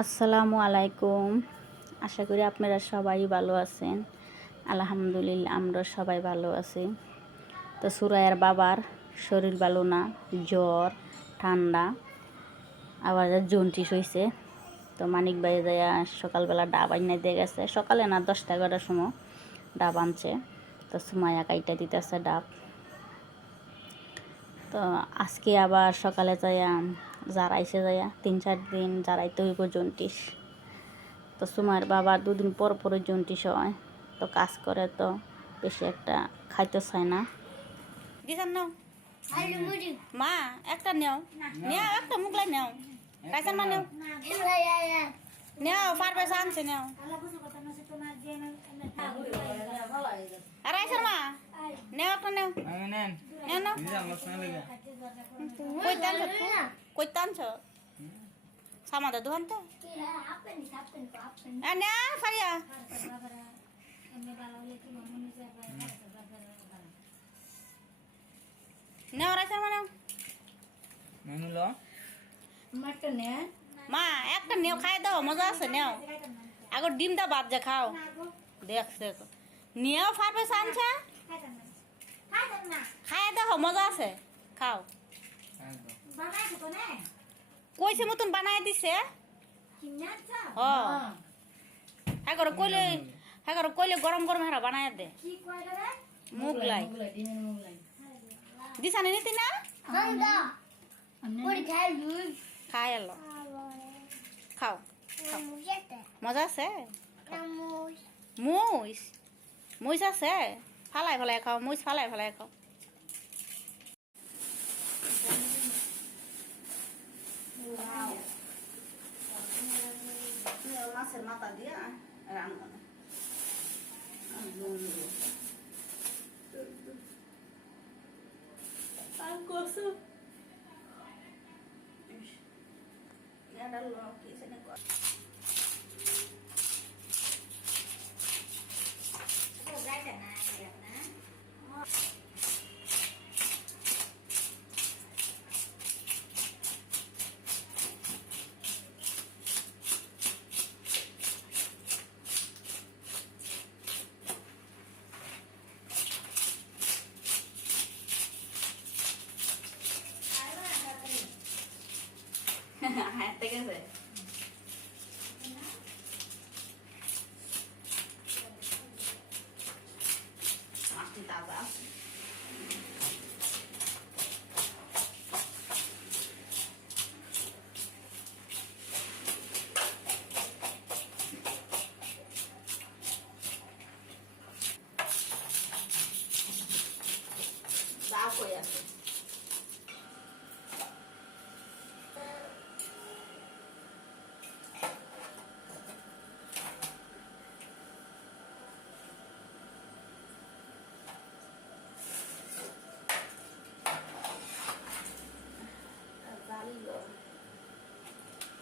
আসসালামু আলাইকুম। আশা করি আপনারা সবাই ভালো আছেন। আলহামদুলিল্লাহ আমরা সবাই ভালো আছি। তো সুরায়ের বাবার শরীর ভালো না, জ্বর, ঠান্ডা, আবার জন্টিস হয়েছে তো মানিক ভাই যাইয়া সকালবেলা ডাব আইনা দিয়ে গেছে। সকালে না, দশটা এগারোটার সময় ডাব আনছে তো সুমায়া কাইটা দিতেছে ডাব। তো আজকে আবার সকালে যাইয়া জারাইছে যাইয়া তিন চার দিন জারাইতে হইব জন্টিস। তো সুমার বাবা দুদিন পর পরে জন্টিস হয়। তো কাজ করে তো বেশি একটা খাইতে চায় না। দিশান নাও। মা একটা নেও। নেও একটা মুগলাই নেও। কাইসান মা নেও। নেও পারবে আনছে নেও। আর আইসার মা নেও একটা নেও। নেন। নেও নাও। কই টানছ কই টানছ সামাদা দোকান তো আর না ফারিয়া। মা নেও। মেনু মা একটা নেও খাই দাও মজা আছে নেও। আগর ডিমটা বাদ যা খাও। দেখ দেখ। নেও ফারবে আনছে? খাই দাও মজা আছে। খাও। কইছে মতন বানাই দিছে? হ্যাঁ কইলে হ্যাঁ কইলে গরম গরম হেরা বানাই দে। মুগলাই। দিশানি নিতি না? খাই এলো খাও মজা আছে? মুইস মুইস আছে? ফালাই ফালাই খাও মুইস ফালাই ফালাই খাও। মাছের মাথা দিয়া রান্না আর করছ এটা লোক কিছু না কর হ্যাঁ ঠিক আছে মাছটি তাজা যা কই আছে Valio.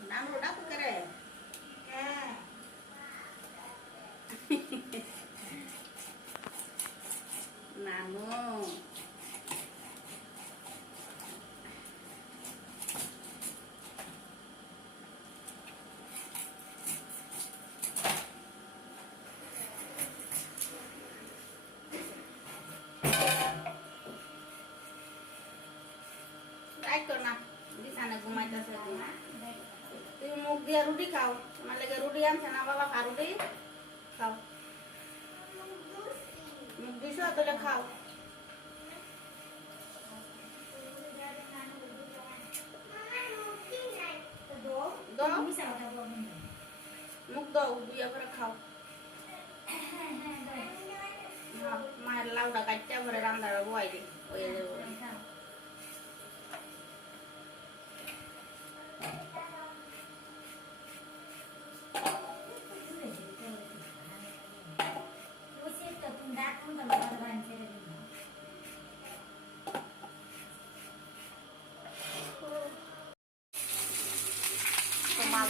Nano dah tu kere. Nano. Write কর না বিছানে ঘুমাইতেছে তুমি মুখ দিয়ে রুটি খাও তোমার লেগে রুটি আনছে না বাবা খা রুটি খাও মুখ দিছ তাহলে খাও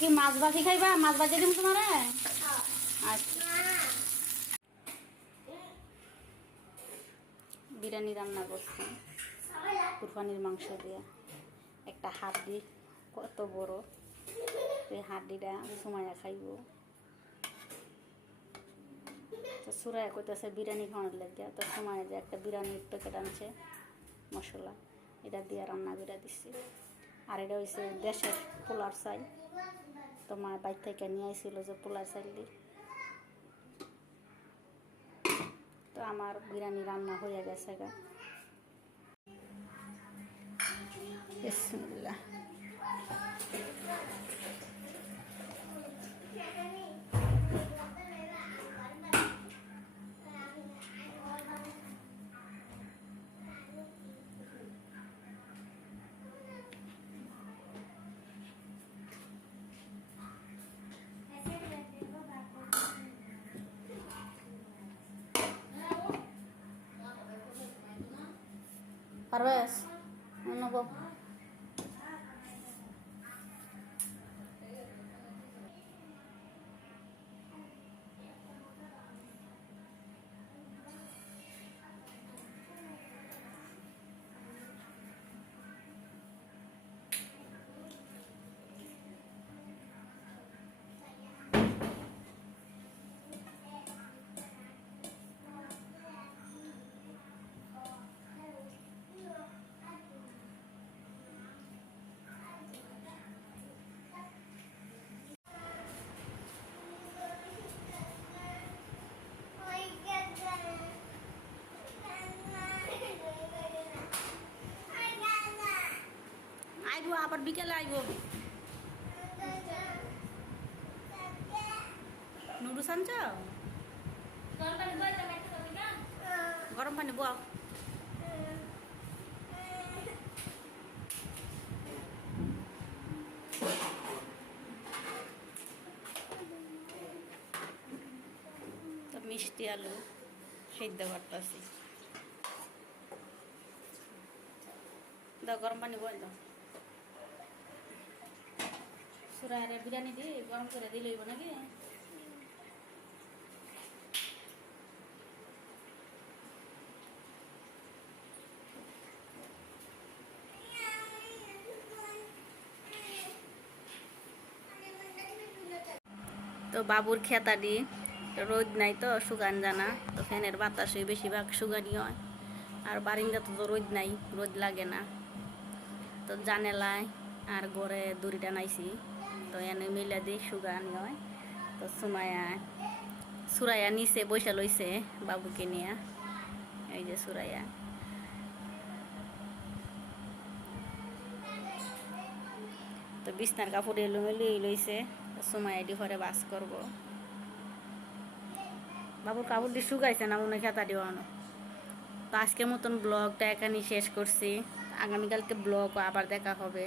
কি মাছ ভাজি খাইবা? মাছ ভাজি দিম তোমার? আচ্ছা। বিরিয়ানি রান্না করছি। কুরবানির মাংস দিয়ে। একটা হাড্ডি, কত বড়। এই হাড্ডিটা সুমাইয়া খাইব। তো সুরাইয়া কইতেছে বিরিয়ানি খাওয়ানোর লাগিয়া। তো সুমাইয়া যে একটা বিরিয়ানির প্যাকেট আনছে, মশলা, এটা দিয়ে রান্না করে দিচ্ছি আর এটা হয়েছে দেশের পোলার চাই তো মা বাইর থেকে নিয়ে আসছিল যে পোলার চাইলি তো আমার বিরিয়ানি রান্না হয়ে গেছে গা বিসমিল্লাহ Parvez, eu não vou আবার বিকেলে আইব। নুডলস আনছ গরম পানি বল তো মিষ্টি আলু সিদ্ধ করতেছি। দাও, গরম পানি বল দাও। বিরিয়ানি দিয়ে গরম করে নাকি? তো বাবুর খেতাডি রোদ নাই তো সুগান জানা তো ফ্যানের বাতাসে বেশিরভাগ সুগানি হয়। আর বারিন্দাতে তো রোদ নাই, রোদ লাগে না। তো জানেলায় আর গড়ে দড়ি টানাইছি। তো এনে মিলে দিই সুগানি হয় তো সুমায়া সুরাইয়া নিচে বসে লইছে বাবুকে নিয়ে। এই যে সুরাইয়া তো বিছনার কাপড় এলো মেলো লইছে সময় এটি ঘরে বাস করব বাবুর কাপড় দিয়ে শুকাইছে না মনে খেতা দিও দিওয়ানো তো আজকের মতন ব্লগটা এখানেই শেষ করছি আগামীকালকে ব্লগ আবার দেখা হবে।